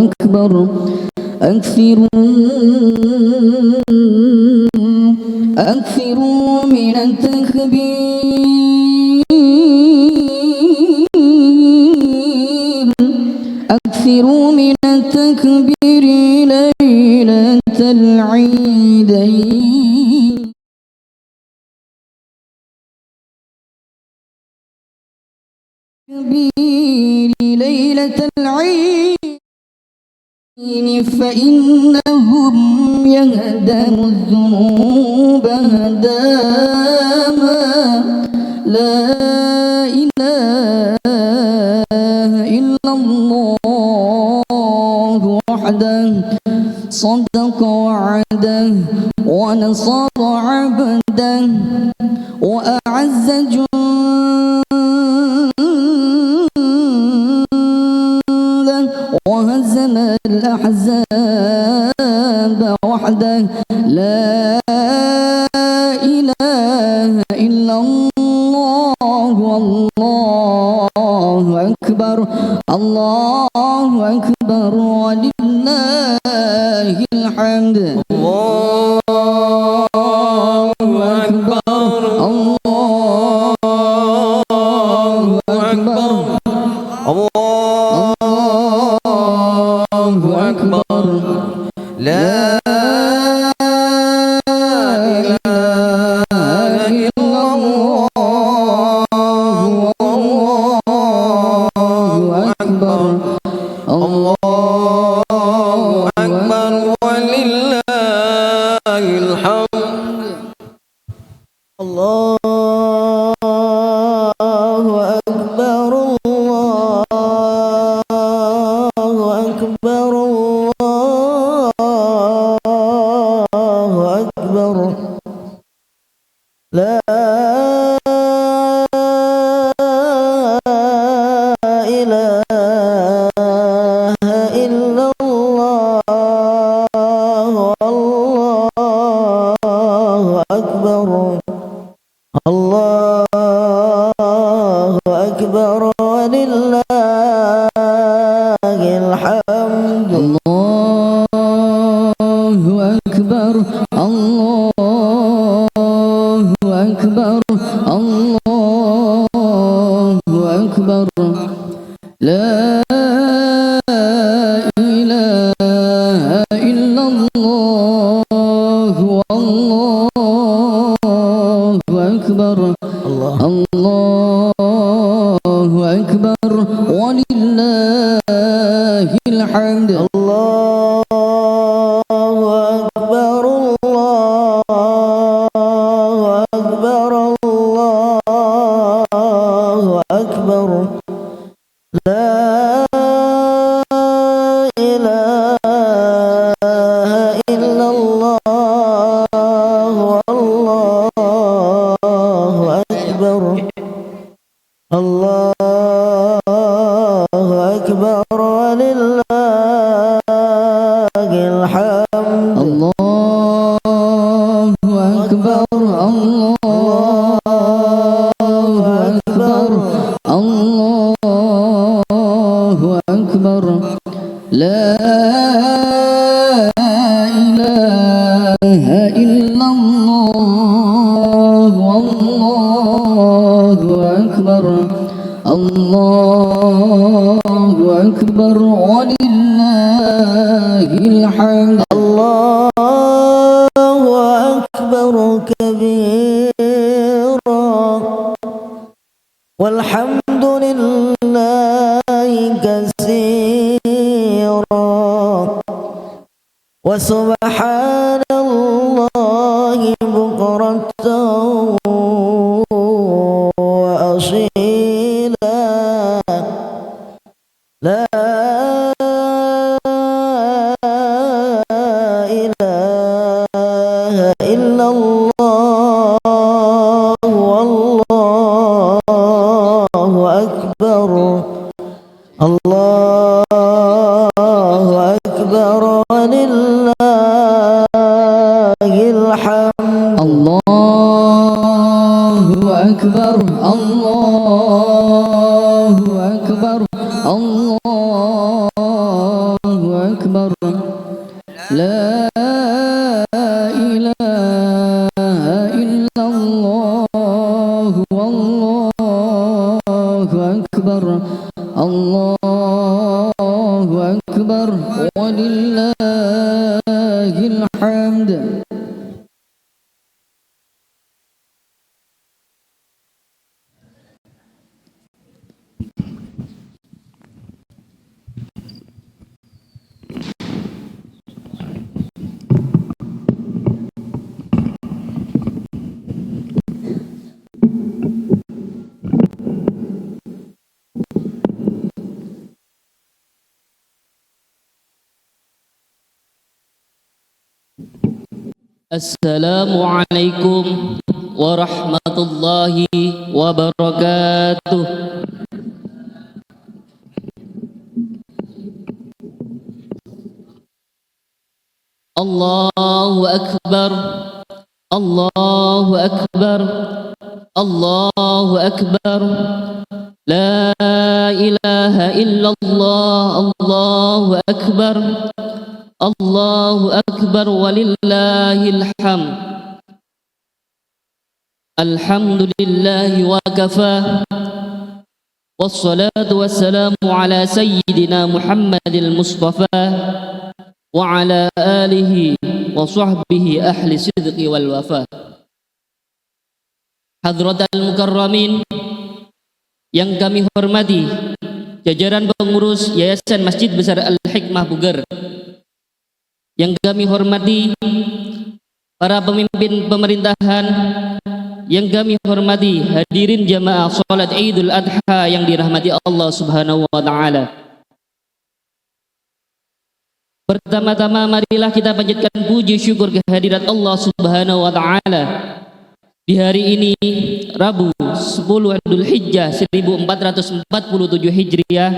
أكبر أكثروا من التكبير أكثروا من التكبير ليلة العيدين ليلة العيدين فإنهم يهدموا الذنوب هداما لا إله إلا الله وحده صدق وعده ونصر عبده وأعز جنده وهزم الأحزاب وحده لا إله إلا الله والله أكبر الله أكبر ولله الحمد الله أكبر الله أكبر الله أكبر لا وسبحان الله بكرة وأصيلا لا إله إلا الله والله أكبر الله أكبر ولله الحمد الله أكبر الله أكبر الله أكبر لا إله إلا الله والله أكبر الله أكبر ولله الحمد. Assalamualaikum warahmatullahi wabarakatuh. Allahu akbar, Allahu akbar, Allahu akbar. La ilaha illallah, Allahu akbar, Allahu akbar walillahil hamd. Alhamdulillahi wa kafa, wassalatu wassalamu ala sayyidina Muhammadil Mustafa wa ala alihi wa sahbihi ahli sidqi wal wafa. Hadratal mukarramin yang kami hormati, jajaran pengurus Yayasan Masjid Besar Al-Hikmah Buger, yang kami hormati para pemimpin pemerintahan, yang kami hormati hadirin jamaah salat Idul Adha yang dirahmati Allah Subhanahu wa taala. Pertama-tama marilah kita panjatkan puji syukur kehadirat Allah Subhanahu wa taala. Di hari ini Rabu 10 Dzulhijjah 1447 Hijriah,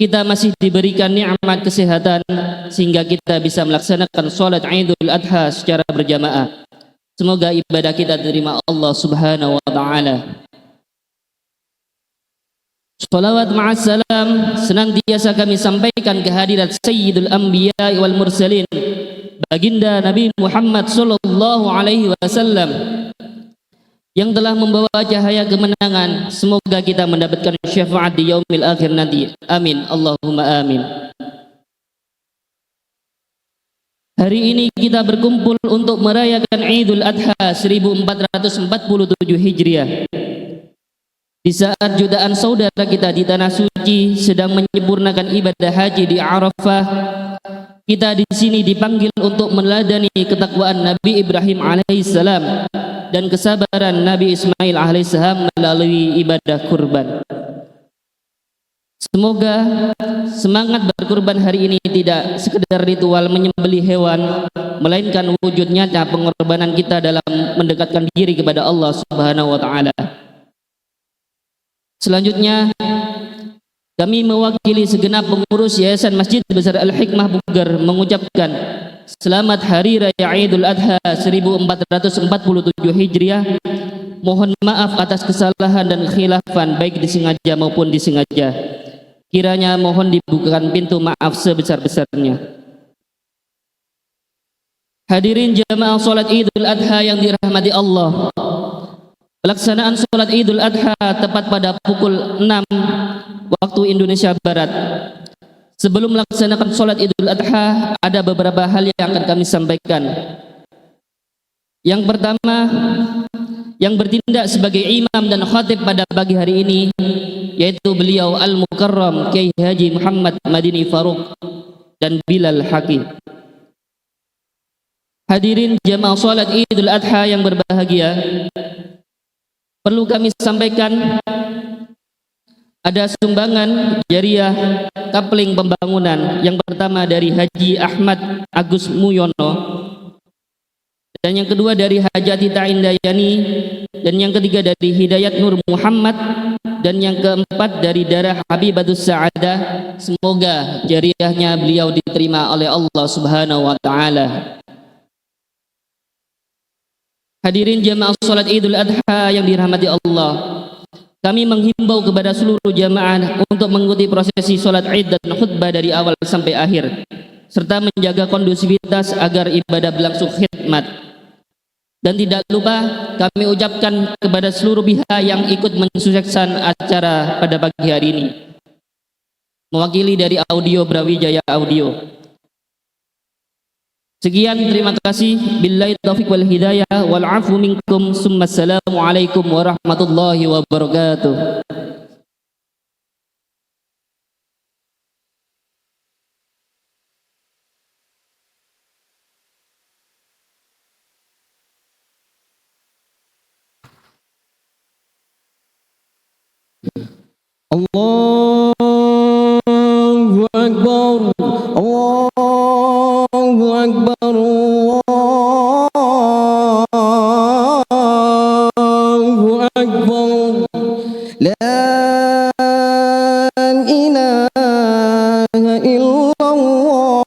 kita masih diberikan nikmat kesehatan sehingga kita bisa melaksanakan salat Idul Adha secara berjamaah. Semoga ibadah kita diterima Allah Subhanahu wa taala. Salawat ma'assalam senantiasa kami sampaikan kehadirat Sayyidul Anbiya wal Mursalin, baginda Nabi Muhammad sallallahu alaihi wasallam yang telah membawa cahaya kemenangan. Semoga kita mendapatkan syafaat di yaumil akhir nanti. Amin, Allahumma amin. Hari ini kita berkumpul untuk merayakan Idul Adha 1447 Hijriah. Di saat jutaan saudara kita di tanah suci sedang menyempurnakan ibadah haji di Arafah, kita di sini dipanggil untuk meneladani ketakwaan Nabi Ibrahim alaihissalam dan kesabaran Nabi Ismail alaihissalam melalui ibadah kurban. Semoga semangat berkurban hari ini tidak sekedar ritual menyembelih hewan, melainkan wujud nyata pengorbanan kita dalam mendekatkan diri kepada Allah Subhanahu wa taala. Selanjutnya, kami mewakili segenap pengurus Yayasan Masjid Besar Al-Hikmah Buger mengucapkan selamat Hari Raya Idul Adha 1447 Hijriah. Mohon maaf atas kesalahan dan khilafan baik disengaja maupun disengaja. Kiranya mohon dibukakan pintu maaf sebesar-besarnya. Hadirin jamaah salat Idul Adha yang dirahmati Allah, pelaksanaan salat Idul Adha tepat pada pukul 6 waktu Indonesia Barat. Sebelum melaksanakan salat Idul Adha, ada beberapa hal yang akan kami sampaikan. Yang pertama, yang bertindak sebagai imam dan khatib pada pagi hari ini yaitu beliau Al-Mukarram Kiai Haji Muhammad Madini Faruq dan Bilal Hakim. Hadirin jamaah salat Idul Adha yang berbahagia, perlu kami sampaikan ada sumbangan jariah kapling pembangunan. Yang pertama dari Haji Ahmad Agus Muyono, dan yang kedua dari Hajati Ta'indayani, dan yang ketiga dari Hidayat Nur Muhammad, dan yang keempat dari Darah Habibatus Sa'adah. Semoga jariahnya beliau diterima oleh Allah Subhanahu wa taala. Hadirin jamaah salat Idul Adha yang dirahmati Allah, Kami menghimbau kepada seluruh jamaah untuk mengikuti prosesi sholat Id dan khutbah dari awal sampai akhir, serta menjaga kondusivitas agar ibadah berlangsung khidmat. Dan tidak lupa kami ucapkan kepada seluruh pihak yang ikut mensukseskan acara pada pagi hari ini. Mewakili dari Audio Brawijaya Audio. Sekian, terima kasih. Billahi taufiq wal hidayah wal afu minkum. Assalamualaikum warahmatullahi wabarakatuh. Allahu Akbar, Allahu Akbar, Allahu Akbar. La ilaha illallah,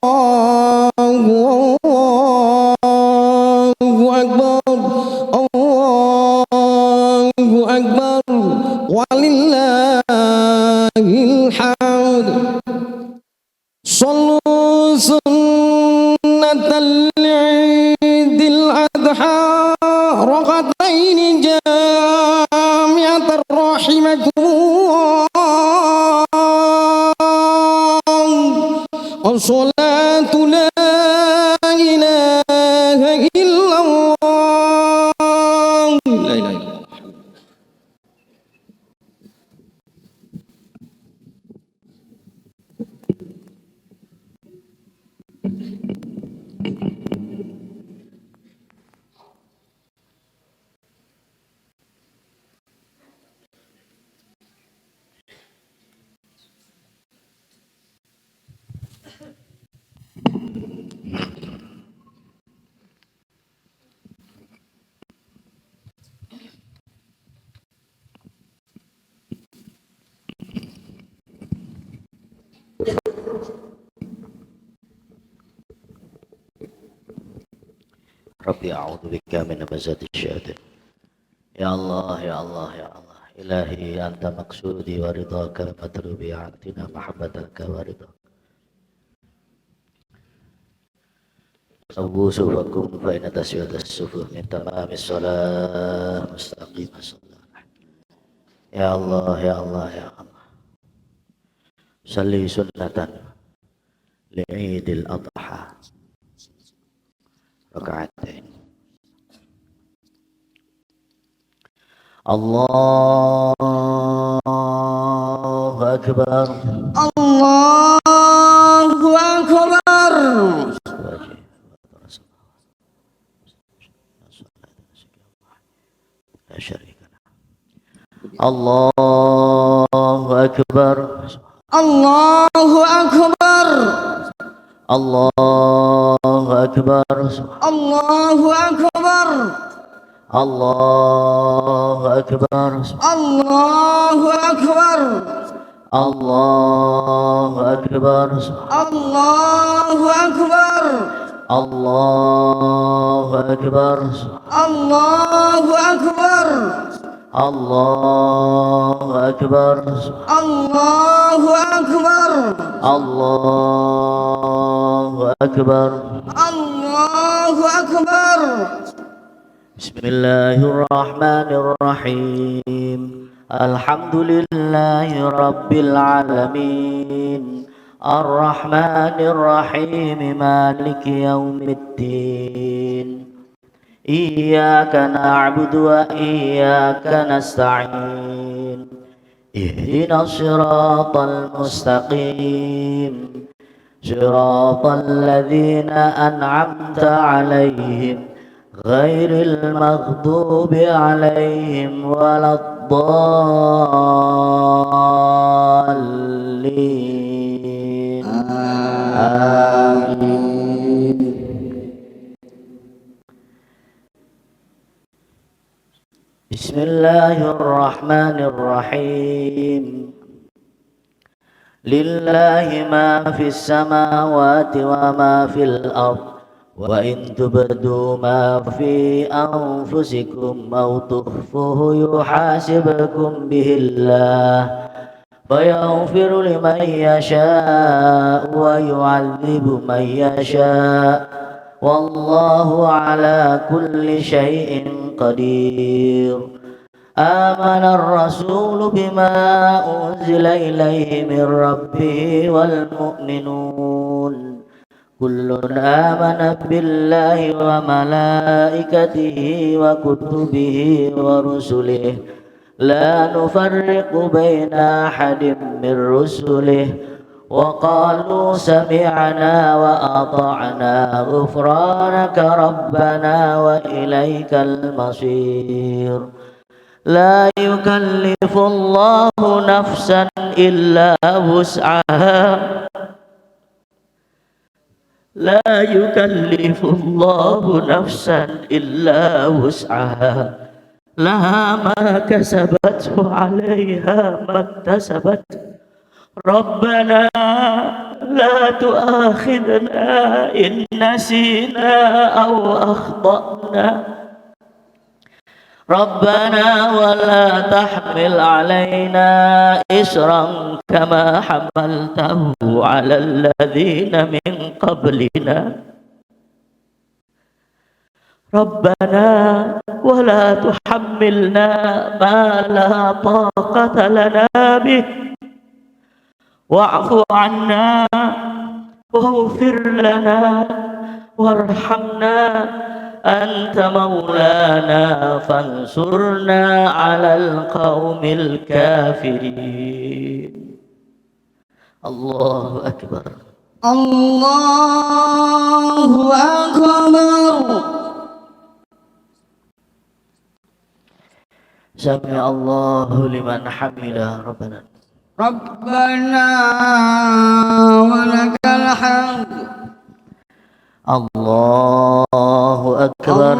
Allahu Akbar, Allahu Akbar. Walillahil hamd. Sallu sunnatal Idil Adha raqataini jami'atan rahimakumullah. As-salatu la ilaha illallah. La ilaha illallah. Rabbi a'udzu bika min hamazati syaitan. Ya Allah, ya Allah, ya Allah. Ilahi anta maqsudi wa ridhaka matlubi atina mahabbataka wa ridhaka. Sawu sufakum fa inna tasyudas sufuh min tamamis shalah mustaqimas shalah. Ya Allah, ya Allah, ya Allah. Salli sunnatan li'idil adha raka'atain. Allahu Akbar. Allahu Akbar. La syarika lah. Allahu Akbar. Allahu Akbar. Allahu Akbar. Allahu Akbar. Allahu Akbar. Allahu Akbar. Allahu Akbar. Allahu Akbar. Allahu Akbar. Allahu Akbar. Allahu Akbar. Allahu Akbar. Allahu Akbar. Allahu Akbar. Bismillahirrahmanirrahim. Alhamdulillahi rabbil alamin. Ar-Rahmanir-Rahim. Maliki yaumiddin. Iyyaka na'budu wa iyyaka nasta'in. Ihdinas siratal mustaqim. Siratal ladzina an'amta 'alaihim ghairil maghdubi 'alaihim waladdallin. Amin. Bismillahirrahmanirrahim. Lillahi ma fis samawati wa ma fil ard وإن تبدوا ما في أنفسكم أو تخفوه يحاسبكم به الله فيغفر لمن يشاء ويعذب من يشاء والله على كل شيء قدير. آمن الرسول بما أنزل إليه من ربه والمؤمنون كل آمن بالله وملائكته وكتبه ورسله لا نفرق بين أحد من رسله وقالوا سمعنا وأطعنا غفرانك ربنا وإليك المصير. لا يكلف الله نفسا إلا وسعها لا يكلف الله نفسا إلا وسعها لها ما كسبت وعليها ما اكتسبت ربنا لا تؤاخذنا إن نسينا أو أخطأنا ربنا ولا تحمل علينا إصرا كما حملته على الذين من قبلنا ربنا ولا تحملنا ما لا طاقة لنا به واعف عنا واغفر لنا وارحمنا أنت مولانا فانصرنا على القوم الكافرين. الله أكبر. الله أكبر. سمع الله لمن حمده ربنا ربنا ولك الحمد. الله أكبر.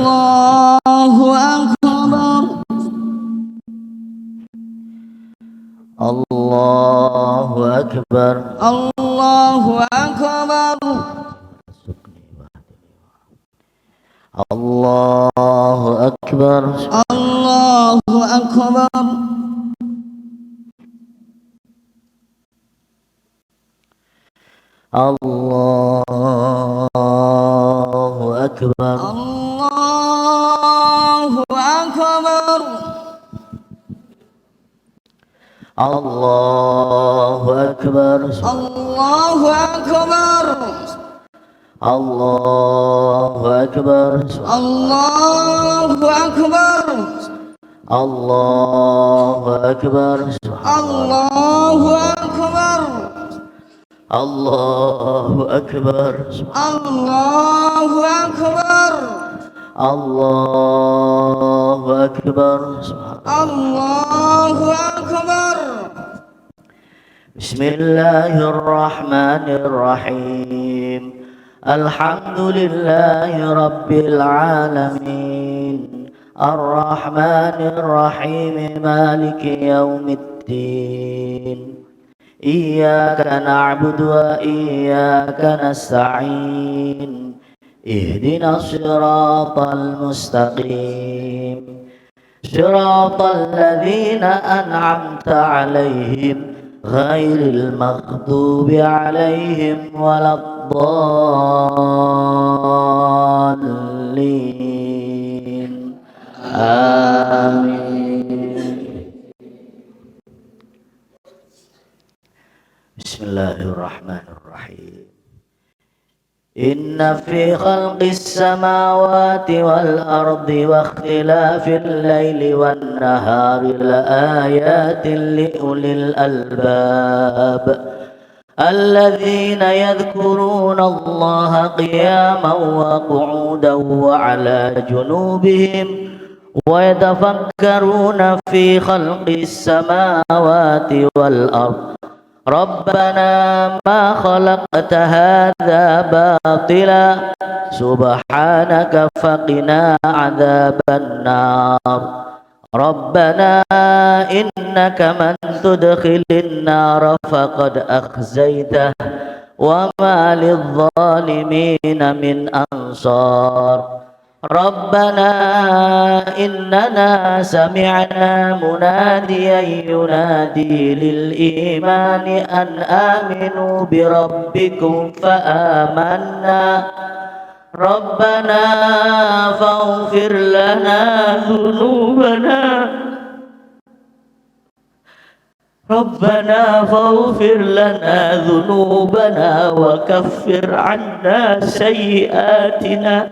الله أكبر. الله أكبر. الله أكبر. الله أكبر. الله أكبر. الله أكبر. الله أكبر. الله أكبر. الله أكبر. الله أكبر. الله أكبر. الله أكبر. الله أكبر. الله أكبر. الله أكبر. الله أكبر. الله أكبر. بسم الله الرحمن الرحيم. الحمد لله رب العالمين الرحمن الرحيم مالك يوم الدين إياك نعبد وإياك نستعين اهدنا الصراط المستقيم صراط الذين أنعمت عليهم غير المغضوب عليهم ولا الضالين آمين. بسم الله الرحمن الرحيم. إن في خلق السماوات والأرض واختلاف الليل والنهار لآيات لأولي الألباب الذين يذكرون الله قياما وقعودا وعلى جنوبهم ويتفكرون في خلق السماوات والأرض ربنا ما خلقت هذا باطلا سبحانك فقنا عذاب النار ربنا إنك من تدخل النار فقد أخزيته وما للظالمين من أنصار ربنا إننا سمعنا مناديا ينادي للإيمان أن آمنوا بربكم فآمنا ربنا فاغفر لنا ذنوبنا وكفر عنا سيئاتنا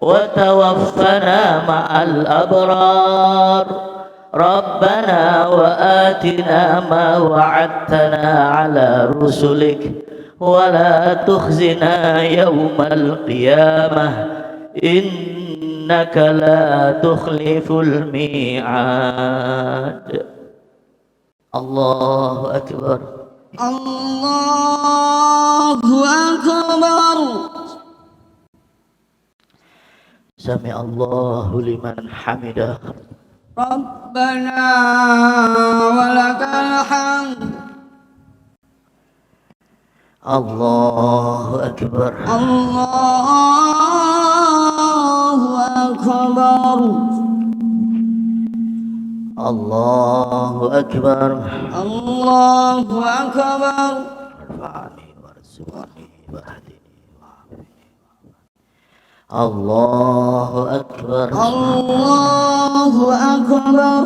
وتوفنا مع الأبرار ربنا وآتنا ما وعدتنا على رسلك ولا تخزنا يوم القيامة إنك لا تخلف الميعاد. الله أكبر. الله أكبر. سمع الله لمن حمده. ربنا ولك الحمد. الله أكبر. الله أكبر. الله أكبر. الله أكبر. ارفعني وارزقني واهدني وعافني. الله أكبر. الله أكبر.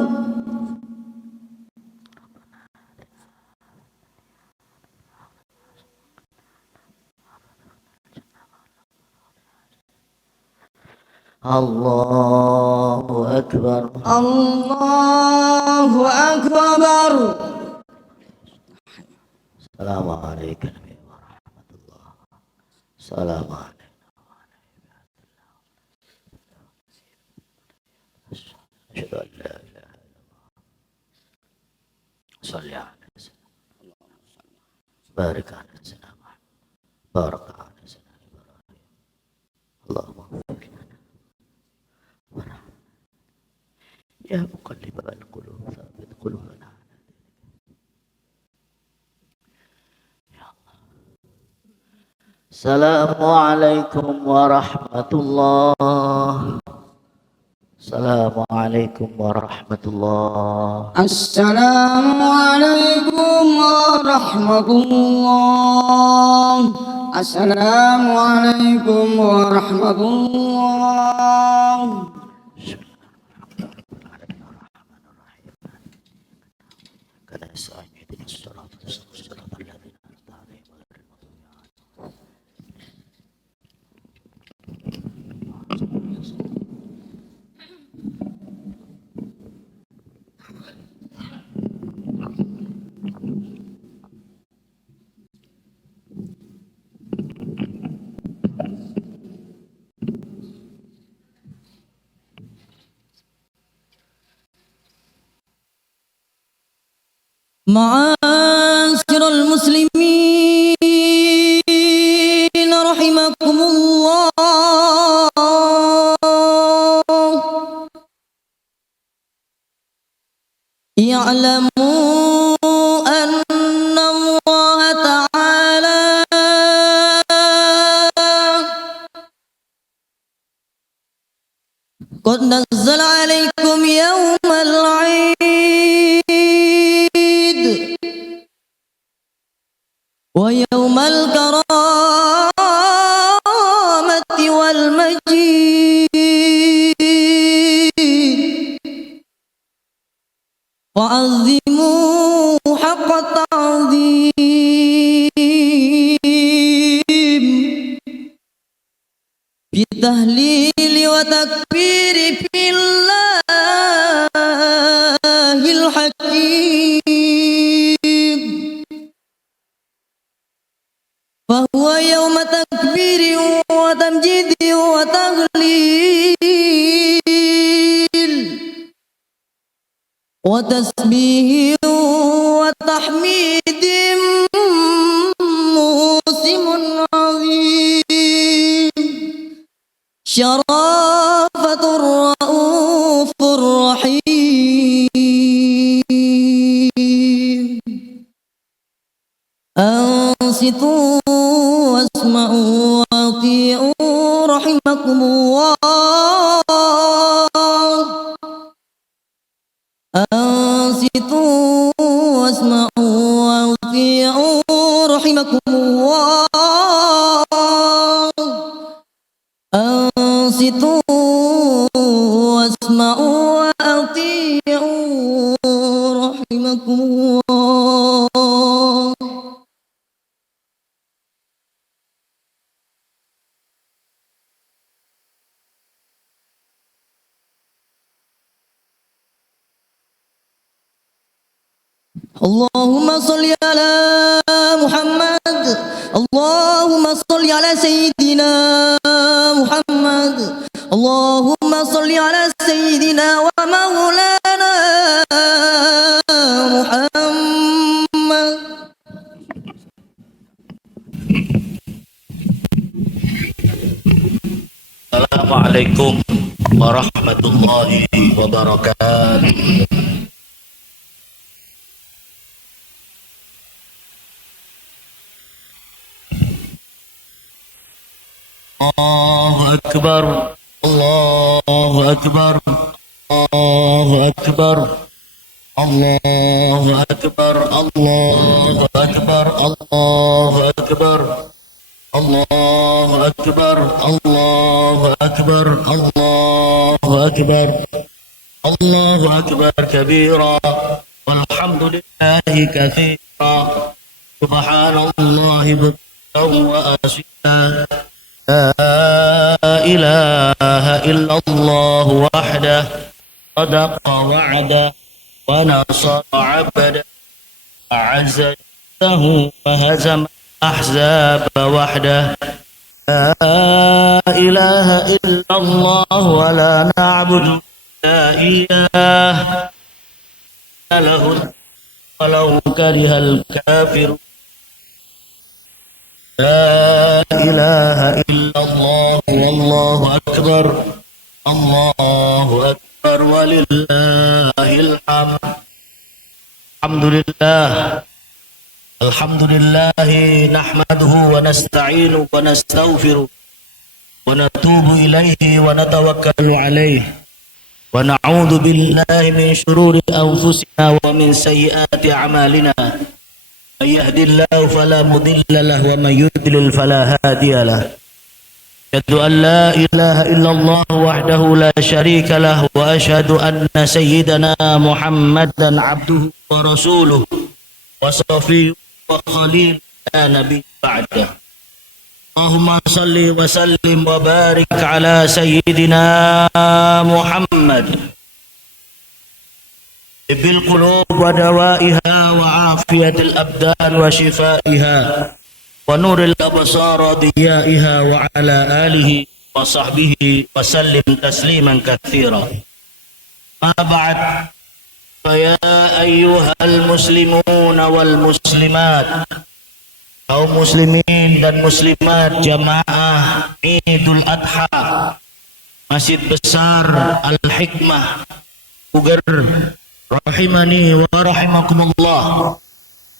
الله أكبر. الله أكبر. السلام عليكم ورحمة الله. السلام عليكم. أشهد أن لا إله إلا الله. صل على سيدنا بارك على سيدنا محمد بارك على سيدنا إبراهيم اللهم اغفر لنا وارحمنا يا مقلب القلوب ثبت قلوبنا على دينك يا الله. السلام عليكم ورحمة الله. السلام عليكم ورحمة الله. السلام عليكم ورحمة الله. السلام عليكم ورحمة الله. كذا يسعى اهدنا الصراط الصراط الذين أنعمت عليهم غير المغضوب عليهم. معاشر المسلمين رحمكم الله. اعلموا أن الله تعالى قد نزل عليكم يوم العيد ويوم الكرامة والمجيد وعظموا حق التعظيم بالتهليل وتكبير في الله الحكيم. فهو يوم تكبير وتمجيد وتهليل وتسبيح وتحميد موسم عظيم شرافة الرؤوف الرحيم. أنصتوا رحمكم الله أنصتوا واسمعوا وأطيعوا رحمكم الله أنصتوا واسمعوا وأطيعوا رحمكم الله. اللهم صل على محمد اللهم صل على سيدنا محمد اللهم صل على سيدنا ومولانا محمد. Assalamualaikum warahmatullahi wabarakatuh. Allahu Akbar, Allahu Akbar, Allahu Akbar, Allahu Akbar, Allahu Akbar, Allahu Akbar, Allahu Akbar, Allahu Akbar, Allahu Akbar, Allahu Akbar kabira, walhamdulillahi katsira, subhanallahi bukratan wa asila. لا إله إلا الله وحده صدق وعده ونصر عبده أعز جنده وهزم الأحزاب وحده. لا إله إلا الله ولا نعبد إلا إياه له ولو كره الكافرون. لا إله إلا الله والله أكبر الله أكبر ولله الحمد. الحمد لله الحمد لله نحمده ونستعينه ونستغفره ونتوب إليه ونتوكل عليه ونعوذ بالله من شرور أنفسنا ومن سيئات أعمالنا. من يهد الله فلا مضل له ومن يضلل فلا هادي له. أشهد أن لا إله إلا الله وحده لا شريك له وأشهد أن سيدنا محمدا عبده ورسوله وصفيه وخليل لا نبي بعده. اللهم صل وسلم وبارك على سيدنا محمد بالقلوب ودوائها وعافية الأبدان وشفائها ونور الأبصار وضيائها وعلى آله وصحبه وسلم تسليما كثيرا. ما بعد فيا أيها المسلمون والمسلمات kaum muslimin dan muslimat jamaah Idul Adha Masjid Besar Al-Hikmah Puger rahimani wa rahimakumullah.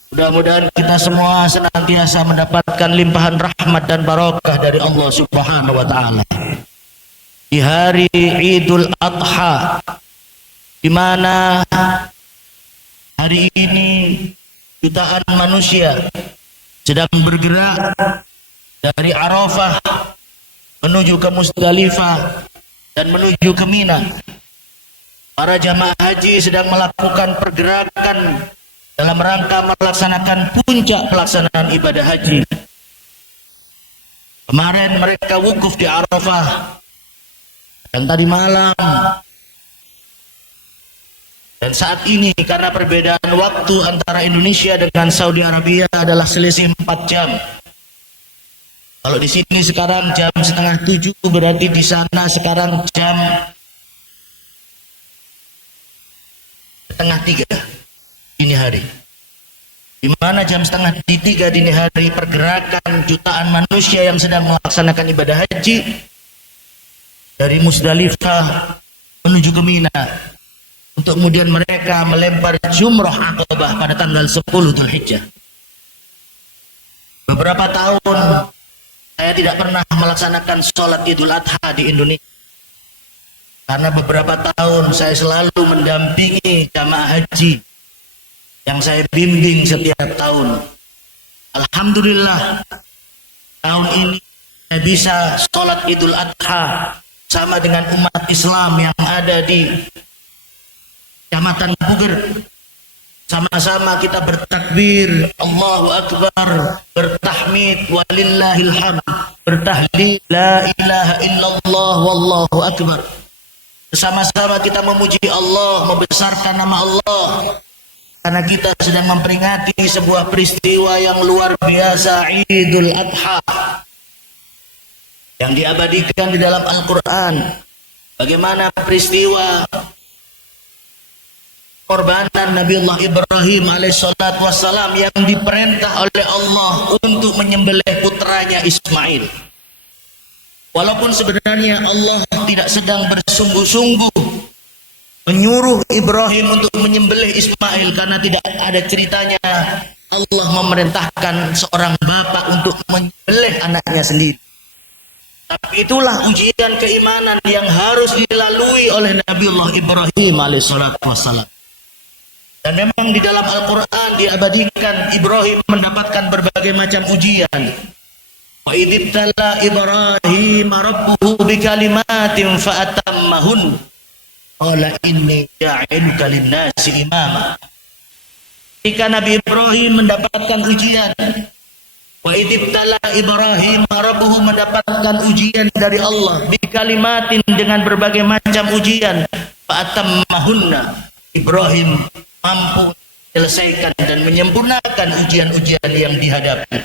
Mudah-mudahan kita semua senantiasa mendapatkan limpahan rahmat dan barokah dari Allah Subhanahu wa taala. Di hari Idul Adha di mana hari ini jutaan manusia sedang bergerak dari Arafah menuju ke Musdalifah dan menuju ke Mina. Para jamaah haji sedang melakukan pergerakan dalam rangka melaksanakan puncak pelaksanaan ibadah haji. Kemarin mereka wukuf di Arafah dan tadi malam. Dan saat ini karena perbedaan waktu antara Indonesia dengan Saudi Arabia adalah selisih 4 jam. Kalau di sini sekarang jam 6:30, berarti di sana sekarang jam 2:30 dini hari. Di mana jam 2:30 dini hari pergerakan jutaan manusia yang sedang melaksanakan ibadah haji dari Musdalifah menuju ke Mina untuk kemudian mereka melempar jumrah Aqabah pada tanggal 10 Dzulhijjah. Beberapa tahun Saya tidak pernah melaksanakan sholat Idul Adha di Indonesia. Karena beberapa tahun saya selalu mendampingi jamaah haji yang saya bimbing setiap tahun. Alhamdulillah, tahun ini saya bisa sholat Idul Adha sama dengan umat Islam yang ada di Kecamatan Puger. Sama-sama kita bertakbir, Allahu Akbar, bertahmid, walillahil hamd, bertahlil, la ilaha illallah, wallahu akbar. Bersama-sama kita memuji Allah, membesarkan nama Allah, karena kita sedang memperingati sebuah peristiwa yang luar biasa, Idul Adha, yang diabadikan di dalam Al-Quran. Bagaimana peristiwa korbanan Nabiullah Ibrahim alaihissalatu wassalam yang diperintah oleh Allah untuk menyembelih putranya Ismail. Walaupun sebenarnya Allah tidak sedang bersungguh-sungguh menyuruh Ibrahim untuk menyembelih Ismail, karena tidak ada ceritanya Allah memerintahkan seorang bapak untuk menyembelih anaknya sendiri. Tapi itulah ujian keimanan yang harus dilalui oleh Nabiullah Ibrahim alaihissalatu wassalam. Dan memang di dalam Al-Quran diabadikan Ibrahim mendapatkan berbagai macam ujian. Wa idibtala Ibrahim rabbuhu bikalimatin fa'atammahun qala inni ja'iluka linnasi imama. Ketika Nabi Ibrahim mendapatkan ujian, wa idibtala Ibrahim rabbuhu mendapatkan ujian dari Allah bikalimatin dengan berbagai macam ujian, fa'atammahunna, Ibrahim mampu menyelesaikan dan menyempurnakan ujian-ujian yang dihadapi.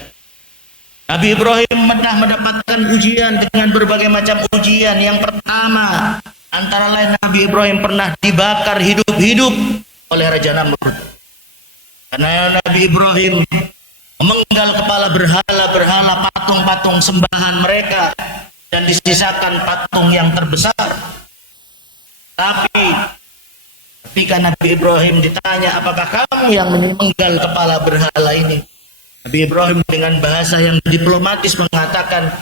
Nabi Ibrahim pernah mendapatkan ujian dengan berbagai macam ujian. Yang pertama, antara lain Nabi Ibrahim pernah dibakar hidup-hidup oleh Raja Namrud. Karena Nabi Ibrahim memenggal kepala berhala-berhala, patung-patung sembahan mereka, dan disisakan patung yang terbesar. Tapi ketika Nabi Ibrahim ditanya, apakah kamu yang memenggal kepala berhala ini? Nabi Ibrahim dengan bahasa yang diplomatis mengatakan,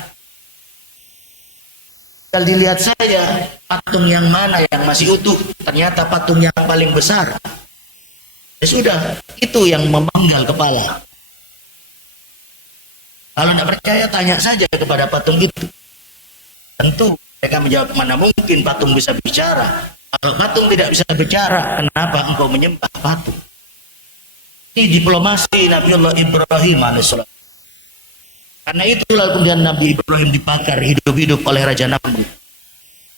kalau dilihat saja patung yang mana yang masih utuh, ternyata patung yang paling besar. Ya sudah, itu yang memenggal kepala. Kalau tidak percaya, tanya saja kepada patung itu. Tentu mereka menjawab, mana mungkin patung bisa bicara. Kalau patung tidak bisa bicara, kenapa engkau menyembah patung? Ini diplomasi Nabiullah Ibrahim alaihissalam. Karena itulah kemudian Nabi Ibrahim dibakar hidup-hidup oleh Raja Namrud.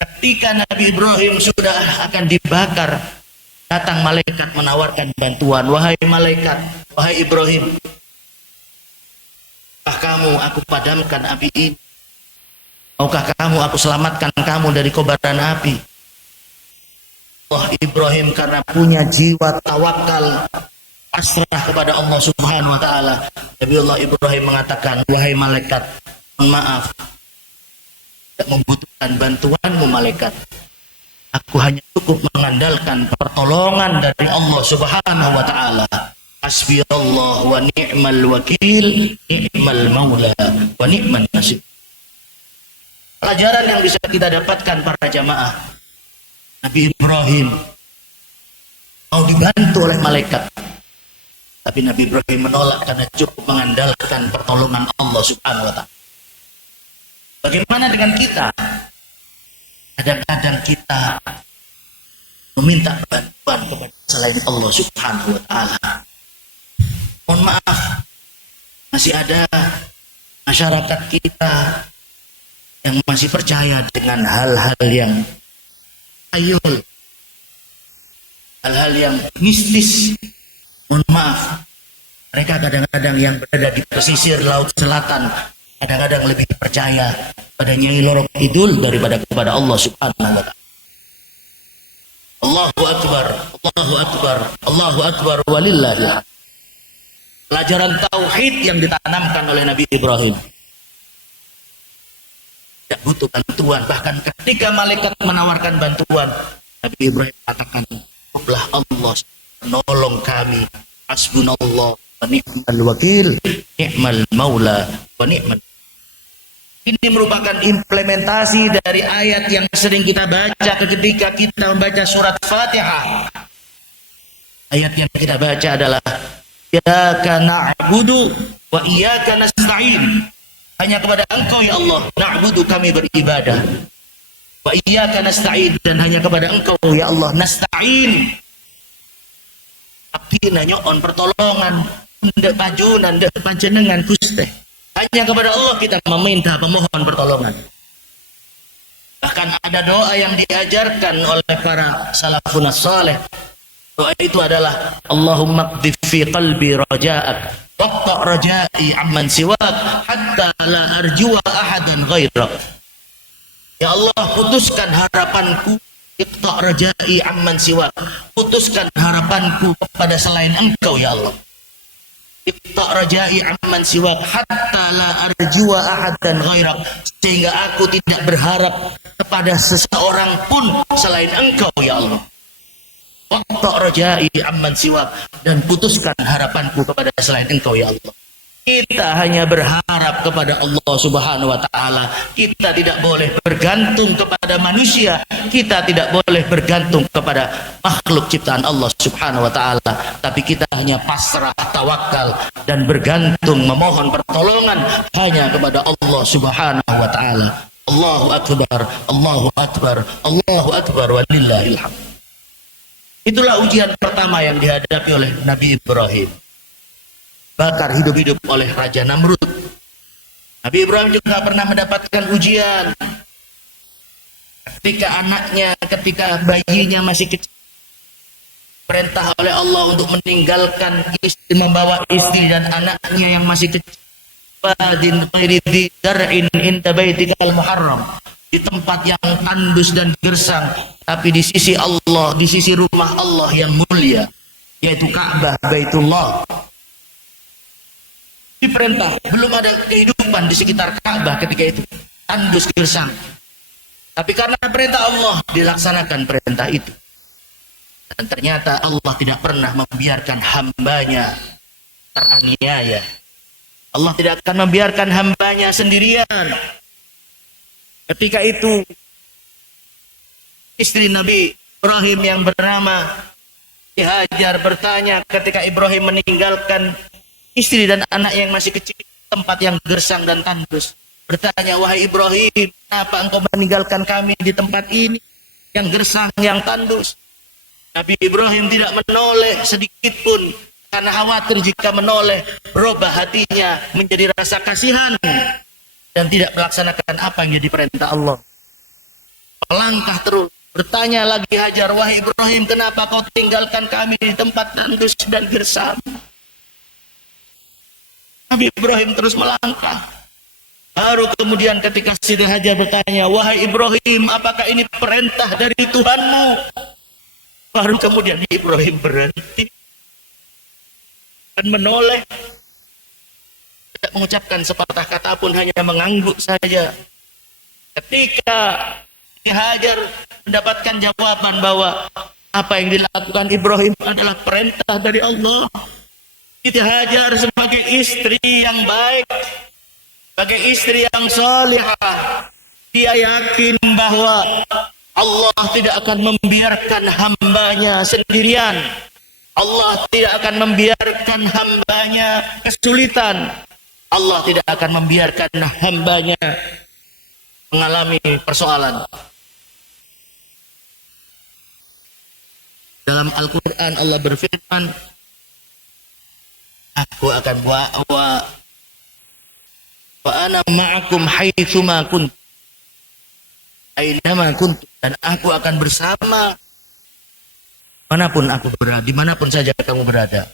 Ketika Nabi Ibrahim sudah akan dibakar, datang malaikat menawarkan bantuan. Wahai malaikat, wahai Ibrahim, maukah kamu aku padamkan api ini? Maukah kamu aku selamatkan kamu dari kobaran api? Allah Ibrahim karena punya jiwa tawakal, pasrah kepada Allah Subhanahu wa taala. Nabiullah Ibrahim mengatakan, wahai malaikat, maaf, tidak membutuhkan bantuanmu malaikat. Aku hanya cukup mengandalkan pertolongan dari Allah Subhanahu wa taala. Hasbiyallah wa ni'mal wakil, ni'mal maula wa ni'man nasir. Pelajaran yang bisa kita dapatkan para jamaah, Nabi Ibrahim mau dibantu oleh malaikat, tapi Nabi Ibrahim menolak karena cukup mengandalkan pertolongan Allah Subhanahu wa taala. Bagaimana dengan kita? Kadang-kadang kita meminta bantuan kepada selain Allah Subhanahu wa taala. Mohon maaf, masih ada masyarakat kita yang masih percaya dengan hal-hal yang ayul, hal-hal yang mistis. Mohon maaf, mereka kadang-kadang yang berada di pesisir Laut Selatan kadang-kadang lebih percaya pada Nyai Loro Kidul daripada kepada Allah Subhanahu wa taala. Allahu Akbar, Allahu Akbar, Allahu Akbar walillahil hamd. Pelajaran tauhid yang ditanamkan oleh Nabi Ibrahim. Tidak butuh bantuan, bahkan ketika malaikat menawarkan bantuan, Nabi Ibrahim katakan, "Cukuplah Allah menolong kami. Hasbunallah wa ni'mal wakil, ni'mal maula wa ni'mal." Ini merupakan implementasi dari ayat yang sering kita baca ketika kita membaca surat Fatihah. Ayat yang kita baca adalah Iyyaka na'budu wa iyyaka nasta'in. Hanya kepada Engkau ya Allah na'budu kami beribadah. Wa iyyaka nasta'in, dan hanya kepada Engkau ya Allah nasta'in. Abdina nyoon pertolongan, ndek pajunan, ndek panjenengan Gusti. Hanya kepada Allah kita meminta pemohon pertolongan. Bahkan ada doa yang diajarkan oleh para salafun saleh. Doa itu adalah Allahumma qdhif fi qalbi raja'ak waqta' raja'i amman siwak hatta la arjuwa ahadan ghairak. Ya Allah, putuskan harapanku, iqta' raja'i amman siwak, putuskan harapanku kepada selain Engkau ya Allah. Iqta' raja'i amman siwak hatta la arjuwa ahadan ghairak, sehingga aku tidak berharap kepada seseorang pun selain Engkau ya Allah. Waqta' raja'i amman siwak, dan putuskan harapanku kepada selain Engkau ya Allah. Kita hanya berharap kepada Allah Subhanahu wa taala. Kita tidak boleh bergantung kepada manusia, kita tidak boleh bergantung kepada makhluk ciptaan Allah Subhanahu wa taala, tapi kita hanya pasrah, tawakal, dan bergantung memohon pertolongan hanya kepada Allah Subhanahu wa taala. Allahu akbar, Allahu akbar, Allahu akbar, walillahil hamd. Itulah ujian pertama yang dihadapi oleh Nabi Ibrahim. Bakar hidup-hidup oleh Raja Namrud. Nabi Ibrahim juga pernah mendapatkan ujian ketika anaknya, ketika bayinya masih kecil, perintah oleh Allah untuk meninggalkan istri, membawa istri dan anaknya yang masih kecil badin ghairi dzi zar'in inda baitikal muharram, di tempat yang tandus dan gersang, tapi di sisi Allah, di sisi rumah Allah yang mulia, yaitu Ka'bah, Baitullah. Diperintah, belum ada kehidupan di sekitar Ka'bah ketika itu, tandus gersang, tapi karena perintah Allah dilaksanakan perintah itu. Dan ternyata Allah tidak pernah membiarkan hambanya teraniaya. Allah tidak akan membiarkan hambanya sendirian. Ketika itu istri Nabi Ibrahim yang bernama Hajar bertanya ketika Ibrahim meninggalkan istri dan anak yang masih kecil, tempat yang gersang dan tandus, bertanya, wahai Ibrahim, kenapa engkau meninggalkan kami di tempat ini yang gersang, yang tandus? Nabi Ibrahim tidak menoleh sedikit pun, karena khawatir jika menoleh berubah hatinya menjadi rasa kasihan dan tidak melaksanakan apa yang jadi perintah Allah. Melangkah terus, bertanya lagi Hajar, wahai Ibrahim, kenapa kau tinggalkan kami di tempat tandus dan gersang? Nabi Ibrahim terus melangkah. Baru kemudian ketika Siti Hajar bertanya, wahai Ibrahim, apakah ini perintah dari Tuhanmu? Baru kemudian Ibrahim berhenti dan menoleh, tidak mengucapkan sepatah kata pun, hanya mengangguk saja. Ketika Siti Hajar mendapatkan jawaban bahwa apa yang dilakukan Ibrahim adalah perintah dari Allah, Siti Hajar sebagai istri yang baik, sebagai istri yang salihah, dia yakin bahwa Allah tidak akan membiarkan hambanya sendirian. Allah tidak akan membiarkan hambanya kesulitan. Allah tidak akan membiarkan hambanya mengalami persoalan. Dalam Al-Quran Allah berfirman, aku akan wa ana ma'akum haitsuma kuntum, ainama kuntum, dan aku akan bersama manapun aku berada, dimanapun saja kamu berada.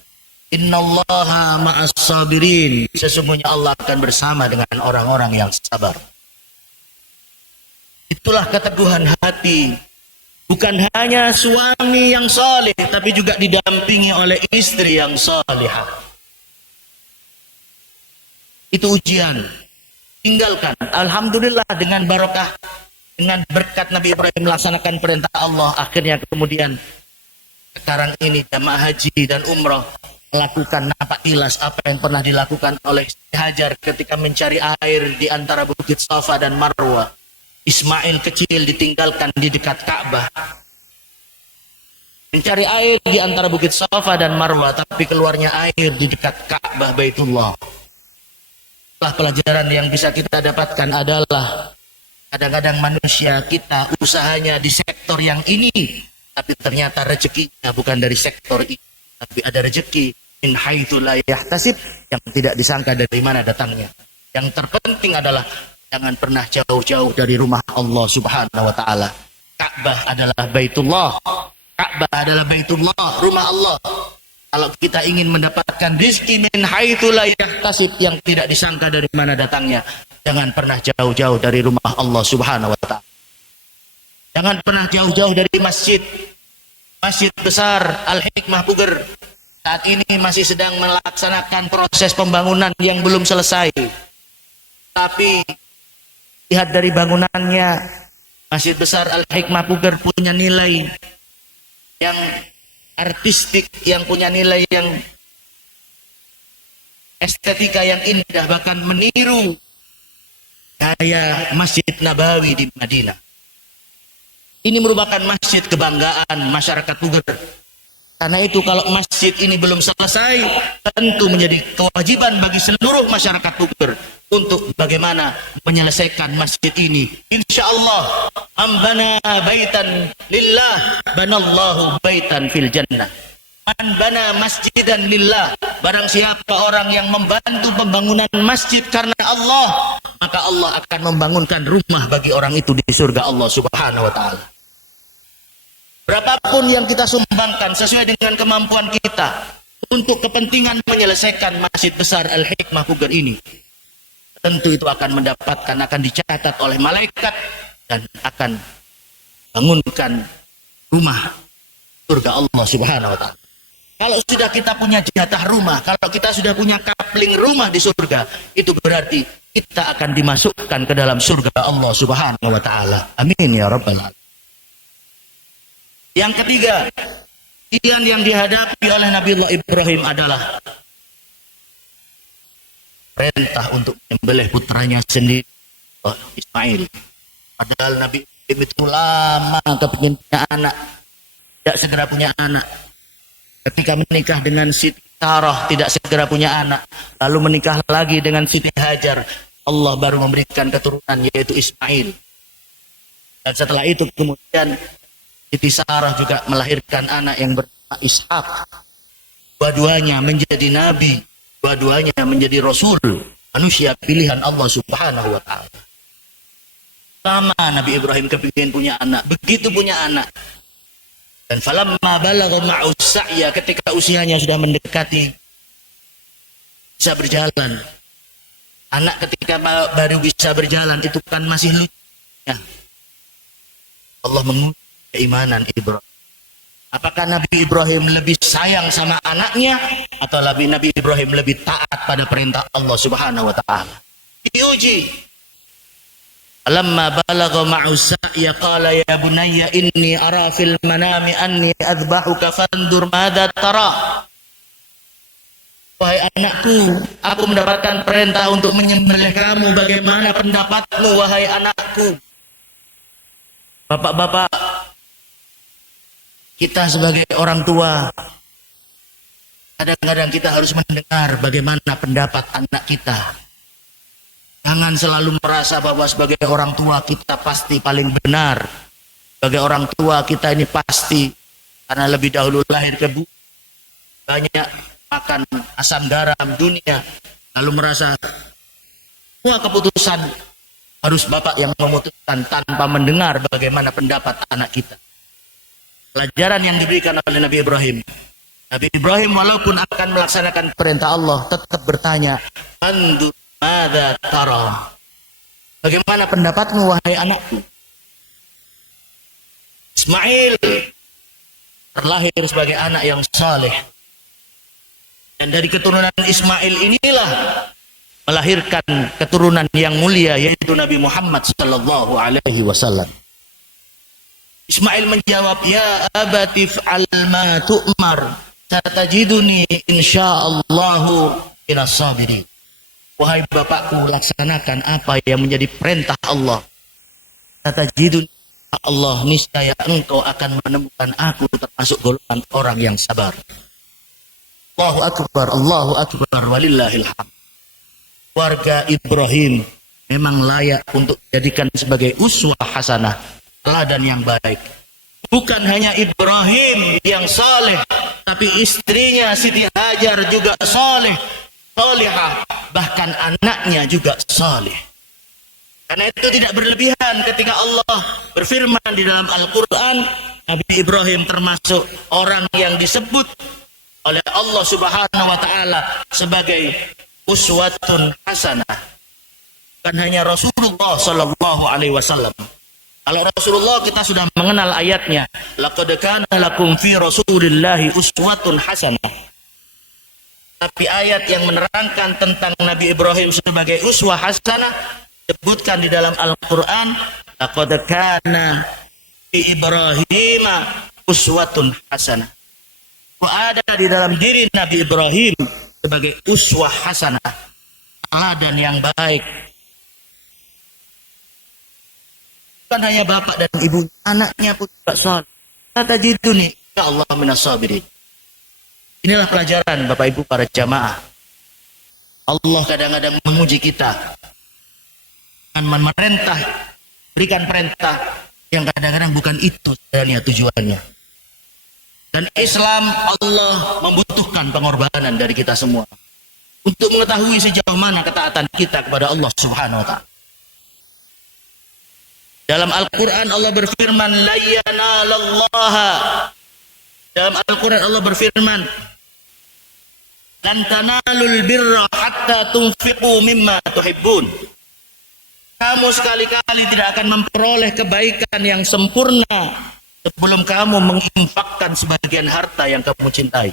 Innallaha ma'as sabirin, sesungguhnya Allah akan bersama dengan orang-orang yang sabar. Itulah keteguhan hati, bukan hanya suami yang saleh, tapi juga didampingi oleh istri yang salihah. Itu ujian, tinggalkan. Alhamdulillah dengan barokah, dengan berkat Nabi Ibrahim melaksanakan perintah Allah, akhirnya kemudian sekarang ini jamaah haji dan umrah melakukan napak tilas apa yang pernah dilakukan oleh Hajar ketika mencari air di antara bukit Safa dan Marwah. Ismail kecil ditinggalkan di dekat Ka'bah, mencari air di antara bukit Safa dan Marwah, tapi keluarnya air di dekat Ka'bah Baitullah. Pelajaran yang bisa kita dapatkan adalah kadang-kadang manusia kita usahanya di sektor yang ini, tapi ternyata rezekinya bukan dari sektor ini, tapi ada rezeki min haitsu la yahtasib, yang tidak disangka dari mana datangnya. Yang terpenting adalah jangan pernah jauh-jauh dari rumah Allah Subhanahu wa taala. Ka'bah adalah Baitullah. Ka'bah adalah Baitullah, rumah Allah. Kalau kita ingin mendapatkan rizki min haitsu la yahtasib, yang tidak disangka dari mana datangnya, jangan pernah jauh-jauh dari rumah Allah Subhanahu wa taala. Jangan pernah jauh-jauh dari masjid. Masjid besar Al-Hikmah Puger saat ini masih sedang melaksanakan proses pembangunan yang belum selesai. Tapi lihat dari bangunannya, Masjid besar Al-Hikmah Puger punya nilai yang artistik, yang punya nilai yang estetika yang indah, bahkan meniru gaya Masjid Nabawi di Madinah. Ini merupakan masjid kebanggaan masyarakat Puger. Karena itu kalau masjid ini belum selesai, tentu menjadi kewajiban bagi seluruh masyarakat Puger untuk bagaimana menyelesaikan masjid ini. Insya Allah, ambana baitan lillah, banallahu baitan fil jannah. Man bana masjidan lillah, barang siapa orang yang membantu pembangunan masjid karena Allah, maka Allah akan membangunkan rumah bagi orang itu di surga Allah Subhanahu wa taala. Berapapun yang kita sumbangkan sesuai dengan kemampuan kita untuk kepentingan menyelesaikan masjid besar Al-Hikmah Puger ini, tentu itu akan dicatat oleh malaikat dan akan bangunkan rumah surga Allah Subhanahu wa taala. Kalau sudah kita punya jatah rumah, kalau kita sudah punya kapling rumah di surga, itu berarti kita akan dimasukkan ke dalam surga Allah Subhanahu wa taala. Amin ya rabbal alamin. Yang ketiga, ujian yang dihadapi oleh Nabiullah Ibrahim adalah perintah untuk menyembelih putranya sendiri, Ismail. Padahal Nabi Ibrahim itu lama kepingin punya anak, tidak segera punya anak. Ketika menikah dengan Siti Sarah tidak segera punya anak, lalu menikah lagi dengan Siti Hajar, Allah baru memberikan keturunan yaitu Ismail. Dan setelah itu kemudian Siti Sarah juga melahirkan anak yang bernama Ishak. Dua-duanya menjadi nabi, dua-duanya menjadi rasul, manusia pilihan Allah Subhanahu wa taala. Lama Nabi Ibrahim kepingin punya anak, begitu punya anak. Dan falamma balagha ma'u sa'ya, ketika usianya sudah mendekati bisa berjalan. Anak ketika baru bisa berjalan itu kan masih lucu. Allah menguji keimanan Ibrahim. Apakah Nabi Ibrahim lebih sayang sama anaknya atau Nabi Ibrahim lebih taat pada perintah Allah Subhanahu wa taala? Diuji. Lamma balagha ma'u sa'ya qala ya bunayya inni ara fil manami anni adbahuka fandur madza tara. Wahai anakku, aku mendapatkan perintah untuk menyembelih kamu, bagaimana pendapatmu wahai anakku? Bapak-bapak, kita sebagai orang tua, kadang-kadang kita harus mendengar bagaimana pendapat anak kita. Jangan selalu merasa bahwa sebagai orang tua kita pasti paling benar. Sebagai orang tua kita ini pasti, karena lebih dahulu lahir ke bumi, banyak makan asam garam dunia, lalu merasa semua keputusan harus bapak yang memutuskan tanpa mendengar bagaimana pendapat anak kita. Pelajaran yang diberikan oleh Nabi Ibrahim. Nabi Ibrahim walaupun akan melaksanakan perintah Allah, tetap bertanya, "Andur madza tara?" Bagaimana pendapatmu wahai anakku? Ismail terlahir sebagai anak yang saleh. Dan dari keturunan Ismail inilah melahirkan keturunan yang mulia yaitu Nabi Muhammad sallallahu alaihi wasallam. Ismail menjawab, "Ya abati fa'al ma tu'mar, satajiduni insyaallahu minas sabirin. Wahai bapakku, laksanakan apa yang menjadi perintah Allah. Satajiduni, Allah, niscaya engkau akan menemukan aku termasuk golongan orang yang sabar. Allahu akbar, walillahil hamd. Warga Ibrahim memang layak untuk dijadikan sebagai uswah hasanah, teladan yang baik. Bukan hanya Ibrahim yang saleh, tapi istrinya Siti Hajar juga saleh, salihah, bahkan anaknya juga saleh. Karena itu tidak berlebihan ketika Allah berfirman di dalam Al-Quran, Nabi Ibrahim termasuk orang yang disebut oleh Allah Subhanahu wa Ta'ala sebagai uswatun hasanah. Bukan hanya Rasulullah Sallallahu Alaihi Wasallam. Kalau Rasulullah kita sudah mengenal ayatnya, laqad kana lakum fi Rasulillahi uswatun hasanah. Tapi ayat yang menerangkan tentang Nabi Ibrahim sebagai uswah hasanah disebutkan di dalam Al-Quran, laqad kana fi Ibrahim uswatun hasanah. Ada di dalam diri Nabi Ibrahim sebagai uswah hasanah, teladan yang baik. Bukan hanya bapak dan ibu, anaknya pun juga saleh. Satajiduni insyaallah minas sabirin. Inilah pelajaran Bapak Ibu para jamaah. Allah kadang-kadang menguji kita dengan memerintah, berikan perintah yang kadang-kadang bukan itu sebenarnya tujuannya. Dan Islam, Allah membutuhkan pengorbanan dari kita semua untuk mengetahui sejauh mana ketaatan kita kepada Allah Subhanahu wa Ta'ala. Dalam Al-Quran Allah berfirman, la yanalallaha. Dalam Al-Quran Allah berfirman, lan tanalul birra hatta tunfiqu mimma tuhibbun. Kamu sekali-kali tidak akan memperoleh kebaikan yang sempurna sebelum kamu menginfakkan sebagian harta yang kamu cintai.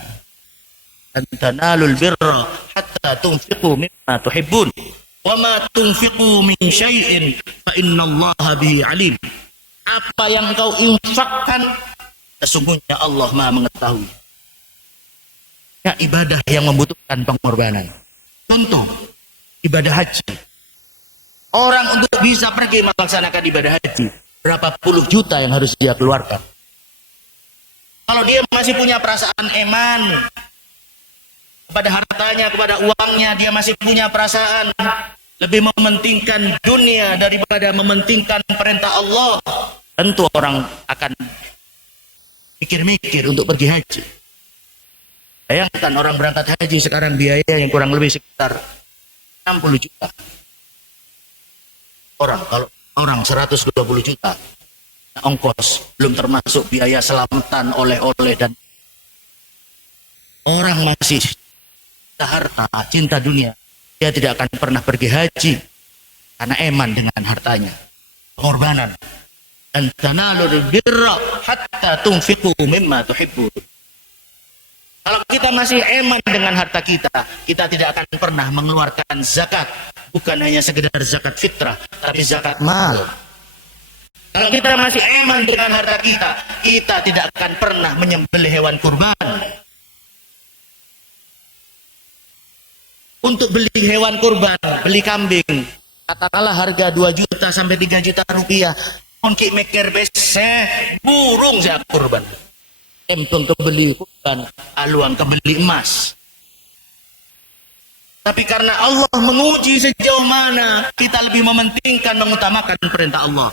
Lan tanalul birra hatta tunfiqu mimma tuhibbun. Wa ma tunfiqu min syai'in fa innallaha bihi alim. Apa yang kau infakkan, sesungguhnya Allah Maha mengetahui. Ya, ibadah yang membutuhkan pengorbanan. Contoh, ibadah haji. Orang untuk bisa pergi melaksanakan ibadah haji, berapa puluh juta yang harus dia keluarkan. Kalau dia masih punya perasaan eman kepada hartanya, kepada uangnya, dia masih punya perasaan lebih mementingkan dunia daripada mementingkan perintah Allah, tentu orang akan mikir-mikir untuk pergi haji. Bayangkan orang berangkat haji sekarang biaya yang kurang lebih sekitar 60 juta. Kalau orang 120 juta ongkos, belum termasuk biaya selamatan, oleh-oleh, dan orang masih cinta harta, cinta dunia, dia tidak akan pernah pergi haji karena eman dengan hartanya. Pengorbanan. Dan tanalul birra hatta tunfiqu mimma tuhibbun. Kalau kita masih eman dengan harta kita, kita tidak akan pernah mengeluarkan zakat. Bukan hanya sekedar zakat fitrah, tapi zakat mal. Kalau kita masih eman dengan harta kita, kita tidak akan pernah menyembelih hewan kurban. Untuk beli hewan kurban, beli kambing, katakanlah harga 2 juta sampai 3 juta rupiah. Mungkin mikir besek, burung saya kurban. Empung kebeli kurban, aluang kebeli emas. Tapi karena Allah menguji sejauh mana kita lebih mementingkan, mengutamakan perintah Allah.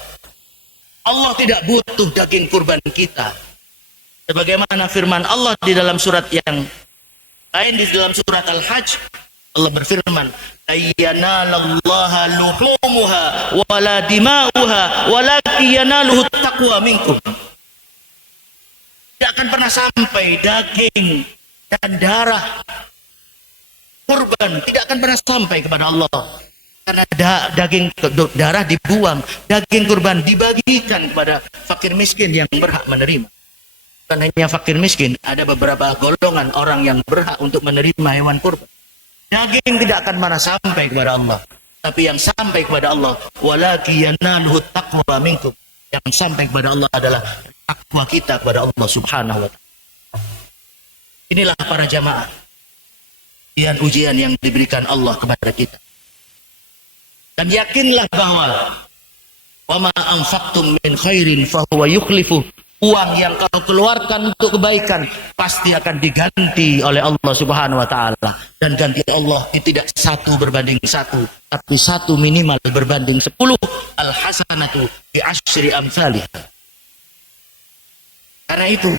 Allah tidak butuh daging kurban kita. Sebagaimana firman Allah di dalam surat yang lain, di dalam surat Al-Hajj, Allah berfirman, ayyanallaha luhumuha wala dima'uha walakin yanaluhu taqwa minkum. Tidak akan pernah sampai daging dan darah kurban, tidak akan pernah sampai kepada Allah. Karena daging darah dibuang, daging kurban dibagikan kepada fakir miskin yang berhak menerima. Bukan hanya fakir miskin, ada beberapa golongan orang yang berhak untuk menerima hewan kurban. Daging tidak akan pernah sampai kepada Allah, tapi yang sampai kepada Allah, walakin yanaluhu taqwa minkum. Yang sampai kepada Allah adalah takwa kita kepada Allah Subhanahu wa Ta'ala. Inilah para jamaah, ujian yang diberikan Allah kepada kita. Dan yakinlah bahwa wa ma anfaqtum min khairin fahuwa yukhlifu. Uang yang kau keluarkan untuk kebaikan pasti akan diganti oleh Allah Subhanahu wa taala. Dan ganti Allah tidak 1 berbanding 1, tapi 1 minimal berbanding 10. Al hasanatu bi asyri amsalih. Karena itu,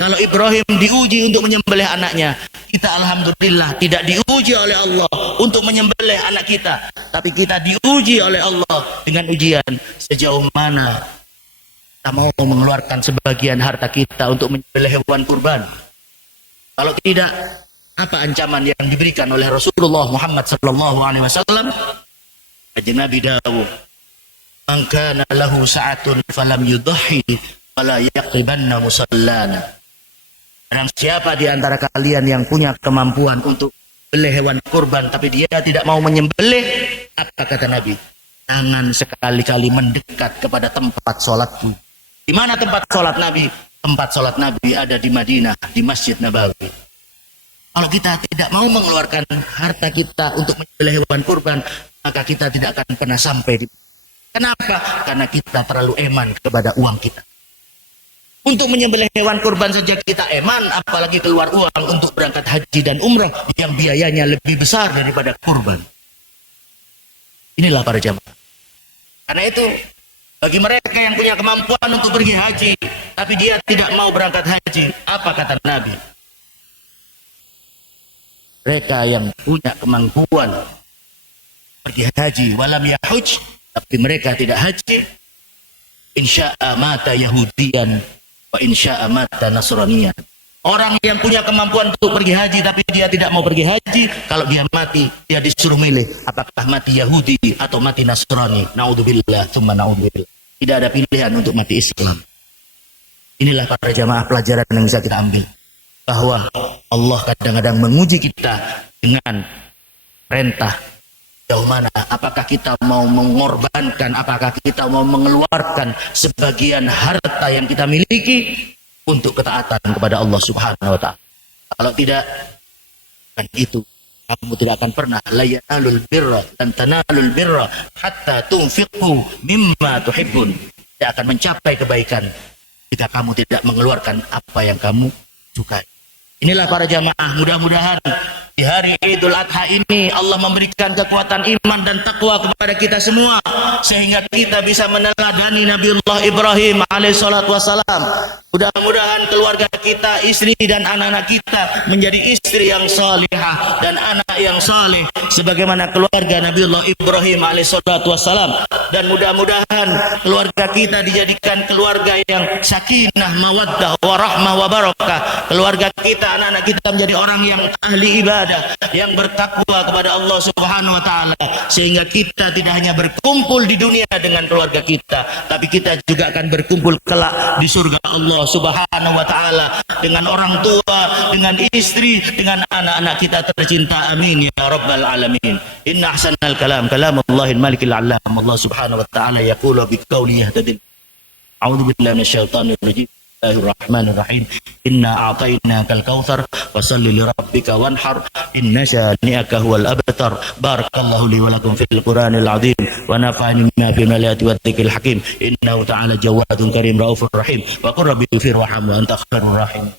kalau Ibrahim diuji untuk menyembelih anaknya, kita alhamdulillah tidak diuji oleh Allah untuk menyembelih anak kita, tapi kita diuji oleh Allah dengan ujian sejauh mana kita mau mengeluarkan sebagian harta kita untuk menyembelih hewan kurban. Kalau tidak, apa ancaman yang diberikan oleh Rasulullah Muhammad sallallahu alaihi wasallam? Kanjeng Nabi dawuh, "Man kana lahu sa'atun falam yudhi fala yaqribanna musallana." Barang siapa di antara kalian yang punya kemampuan untuk beli hewan kurban tapi dia tidak mau menyembelih, apa kata Nabi? Jangan sekali-kali mendekat kepada tempat sholatku. Di mana tempat sholat Nabi? Tempat sholat Nabi ada di Madinah, di Masjid Nabawi. Kalau kita tidak mau mengeluarkan harta kita untuk menyembelih hewan kurban, maka kita tidak akan pernah sampai di. Kenapa? Karena kita terlalu eman kepada uang kita. Untuk menyembelih hewan kurban saja kita eman, apalagi keluar uang untuk berangkat haji dan umrah yang biayanya lebih besar daripada kurban. Inilah para jamaah. Karena itu, bagi mereka yang punya kemampuan untuk pergi haji, tapi dia tidak mau berangkat haji, apa kata Nabi? Mereka yang punya kemampuan pergi haji, walam yahuj, tapi mereka tidak haji, insya'a mata Yahudian, wa insya'a mata Nasraniyan. Orang yang punya kemampuan untuk pergi haji tapi dia tidak mau pergi haji, kalau dia mati, dia disuruh milih apakah mati Yahudi atau mati Nasrani. Naudzubillah, tsumma naudzubillah. Tidak ada pilihan untuk mati Islam. Inilah para jamaah pelajaran yang bisa kita ambil, bahwa Allah kadang-kadang menguji kita dengan perintah jauh mana. Apakah kita mau mengorbankan, apakah kita mau mengeluarkan sebagian harta yang kita miliki untuk ketaatan kepada Allah Subhanahu wa taala. Kalau tidak, kan itu kamu tidak akan pernah la yanalul birra dan tanalul birra hatta tunfiqu mimma tuhibbun. Tidak akan mencapai kebaikan jika kamu tidak mengeluarkan apa yang kamu sukai. Inilah para jamaah, mudah-mudahan di hari Idul Adha ini Allah memberikan kekuatan iman dan takwa kepada kita semua, sehingga kita bisa meneladani Nabiullah Ibrahim alaihissalatu wassalam. Mudah-mudahan keluarga kita, istri dan anak-anak kita menjadi istri yang salihah dan anak yang saleh sebagaimana keluarga Nabiullah Ibrahim alaihissalatu wassalam. Dan mudah-mudahan keluarga kita dijadikan keluarga yang sakinah, mawaddah, warahmah, wabarakah. Keluarga kita, anak-anak kita menjadi orang yang ahli ibadah, yang bertakwa kepada Allah Subhanahu wa taala, sehingga kita tidak hanya berkumpul di dunia dengan keluarga kita, tapi kita juga akan berkumpul kelak di surga Allah Subhanahu wa taala dengan orang tua, dengan istri, dengan anak-anak kita tercinta. Amin ya rabbal alamin. Inna ahsanal kalam kalamullahil malikil alam. Allah Subhanahu wa taala yaqulu biqaulihi yahtadil. A'udzu billahi minasyaitonir rajim. Bismillahirrahmanirrahim. Inna a'tainakal kautsar fasalli lirabbika wanhar inna syani'aka huwal abtar. Barakallahu li wa lakum fil Qur'anil azim wa nafa'ani bima fil ayati wat dzikril hakim. Innahu ta'ala jawadun karim raufur rahim. Wa qur rabbi ighfir warham wa anta khairur rahim.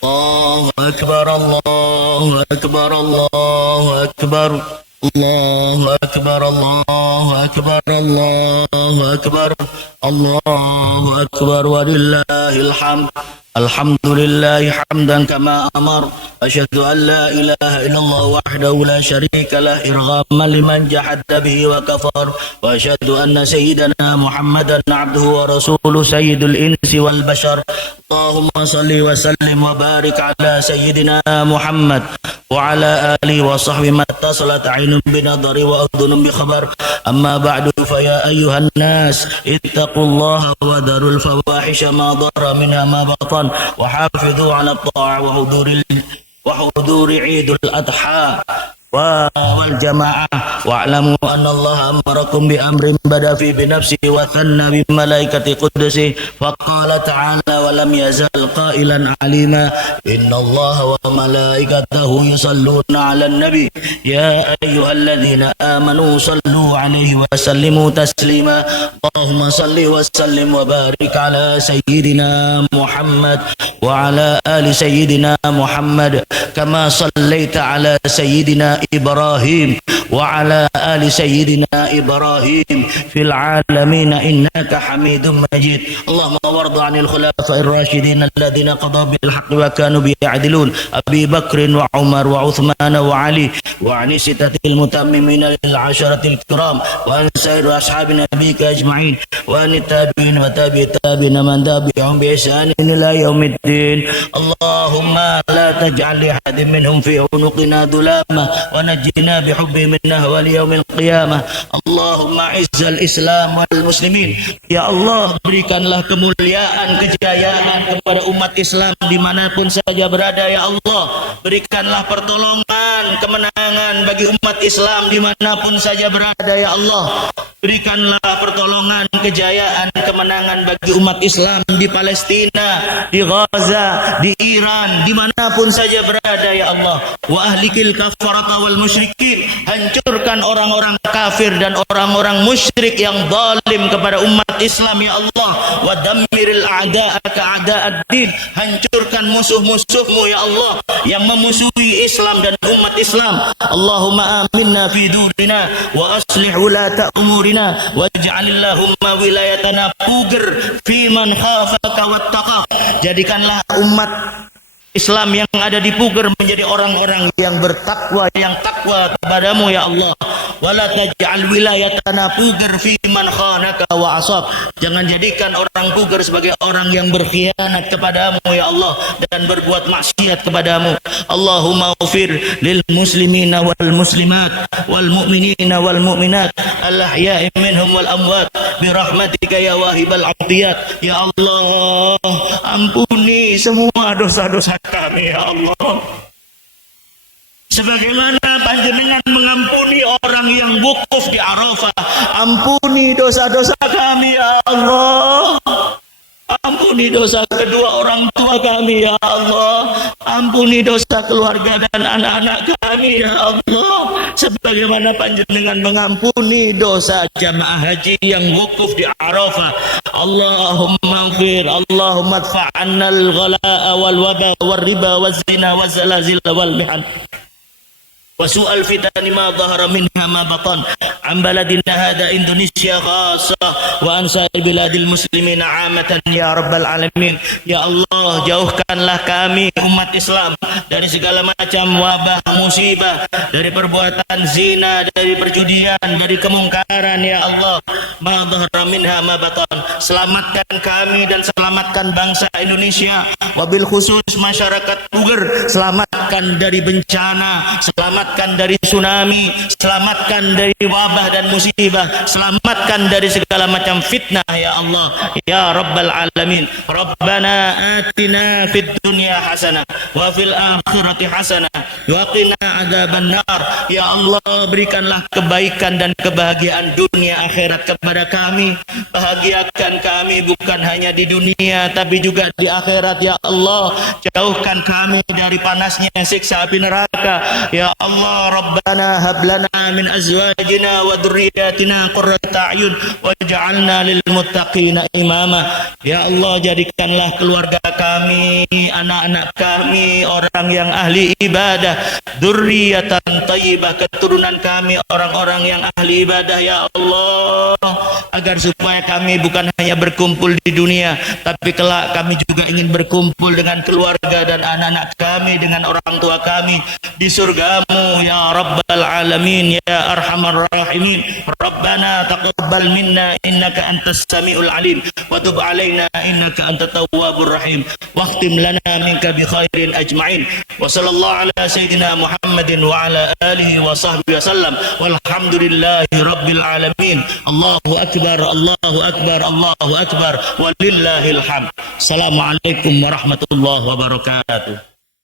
Allahu akbar, Allahu akbar, Allahu akbar. الله أكبر الله أكبر الله أكبر الله أكبر ولله الحمد الحمد لله حمدا كما أمر أشهد أن لا إله إلا الله وحده لا شريك له إرغاما لمن جحد به وكفر وأشهد أن سيدنا محمدا عبده ورسوله سيد الإنس والبشر اللهم صل وسلم وبارك على سيدنا محمد وعلى آله وصحبه ما اتصلت عين بنظر وأذن بخبر أما بعد فيا أيها الناس اتقوا الله وذروا الفواحش ما ضر منها ما بطن وحافظوا على الطاعة وحضور عيد الأضحى والجماعة واعلموا أن الله أمركم بأمر بدأ فيه بنفسه وثنى بملائكة قدسه فقال تعالى ولم يزل قائلا عليما إن الله وملائكته يصلون على النبي يا أيها الذين آمنوا صلوا عليه وسلموا تسليما اللهم صل وسلم وبارك على سيدنا محمد وعلى آل سيدنا محمد كما صليت على سيدنا إبراهيم وعلى آل سيدنا إبراهيم في العالمين إنك حميد مجيد اللهم وارض عن الخلفاء الراشدين الذين قضوا بالحق وكانوا به يعدلون أبي بكر وعمر وعثمان وعلي وعن الستة المتممين للعشرة الكرام وعن سائر أصحاب نبيك أجمعين وعن التابعين وتابع التابعين من تبعهم بإحسان إلى يوم الدين اللهم لا تجعل لأحد منهم في عنقنا ظلاما ونجنا بحبه من أهوال يوم القيامة اللهم أعز الإسلام والمسلمين ya Allah berikanlah kemuliaan kejayaan kepada umat Islam dimanapun saja berada ya Allah berikanlah pertolongan kemenangan bagi umat Islam dimanapun saja berada ya Allah berikanlah pertolongan kejayaan kemenangan bagi umat Islam di Palestina di Gaza di Iran dimanapun saja berada ya Allah wa ahlikil kafarata wal musyrikin hancurkan orang-orang kafir dan orang-orang musyrik yang zalim kepada umat Islam ya Allah wa dammiril a'da'a ka'da'ad-din hancurkan musuh-musuhmu ya Allah yang memusuhi Islam dan umat Islam Allahumma aminna fi durina wa aslih ulata umurina waj'alillahumma wilayatana puger fi man khafaka wattaqa jadikanlah umat Islam yang ada di Puger menjadi orang-orang yang bertakwa, yang takwa kepadamu ya Allah. Wala taj'al wilayatana Puger fi man khanaka wa asab. Jangan jadikan orang Puger sebagai orang yang berkhianat kepadamu ya Allah dan berbuat maksiat kepadamu. Allahumma ufir lil muslimina wal muslimat wal mu'minina wal mu'minat al ahya'i minhum wal amwat bi rahmatika ya wahibal atiyat. Ya Allah, ampuni semua dosa-dosa kami ya Allah sebagaimana panjenengan mengampuni orang yang wukuf di Arafah. Ampuni dosa-dosa kami ya Allah, ampuni dosa kedua orang tua kami ya Allah, ampuni dosa keluarga dan anak-anak kami ya Allah sebagaimana panjenengan mengampuni dosa jamaah haji yang wukuf di Arafah. Allahumma ighfir, Allahumma adfa'anna al-ghalaa wal waba wal riba wal zina wal zalazil wal mihan وسوء الفتن ما ظهر منها ما بطن عن بلدنا هذا إندونيسيا خاصة وعن سائر بلاد المسلمين عامة يا رب العالمين. Ya Allah, jauhkanlah kami umat Islam dari segala macam wabah musibah, dari perbuatan zina, dari perjudian, dari kemungkaran ya Allah. Ma dhahara minha ma batan. Selamatkan kami dan selamatkan bangsa Indonesia, wabil khusus masyarakat Puger. Selamatkan dari bencana, selamatkan dari tsunami, selamatkan dari wabah dan musibah, selamatkan dari segala macam fitnah ya Allah ya Rabbal Alamin. Rabbana atina fid dunya hasanah wa fil akhirati hasanah wa qina adzabannar. Ya Allah, berikanlah kebaikan dan kebahagiaan dunia akhirat kepada kami. Bahagiakan kami bukan hanya di dunia tapi juga di akhirat ya Allah. Jauhkan kami dari panasnya siksa api neraka ya Allah. Rabbana hab lana min azwajina wa dzurriyyatina qurrata a'yun waj'alna lil muttaqina imama. Ya Allah, jadikanlah keluarga kami, anak-anak kami orang yang ahli ibadah, dzurriyyatan thayyibah, keturunan kami orang-orang yang ahli ibadah ya Allah, agar supaya kami bukan hanya berkumpul di dunia, tapi kelak kami juga ingin berkumpul dengan keluarga dan anak-anak kami, dengan orang tua kami di surgamu ya Rabbal Alamin ya Arhamar Rahimin. Rabbana taqabbal minna innaka antas samiul alim wa tub alaina innaka antat tawwabur rahim waqtim lana minka bi khairin ajma'in wa sallallahu ala sayyidina Muhammadin wa ala alihi wa sahbihi wasallam walhamdulillahi rabbil alamin. Allahu akbar, Allahu akbar, Allahu akbar walillahil hamd. Assalamualaikum warahmatullahi wabarakatuh.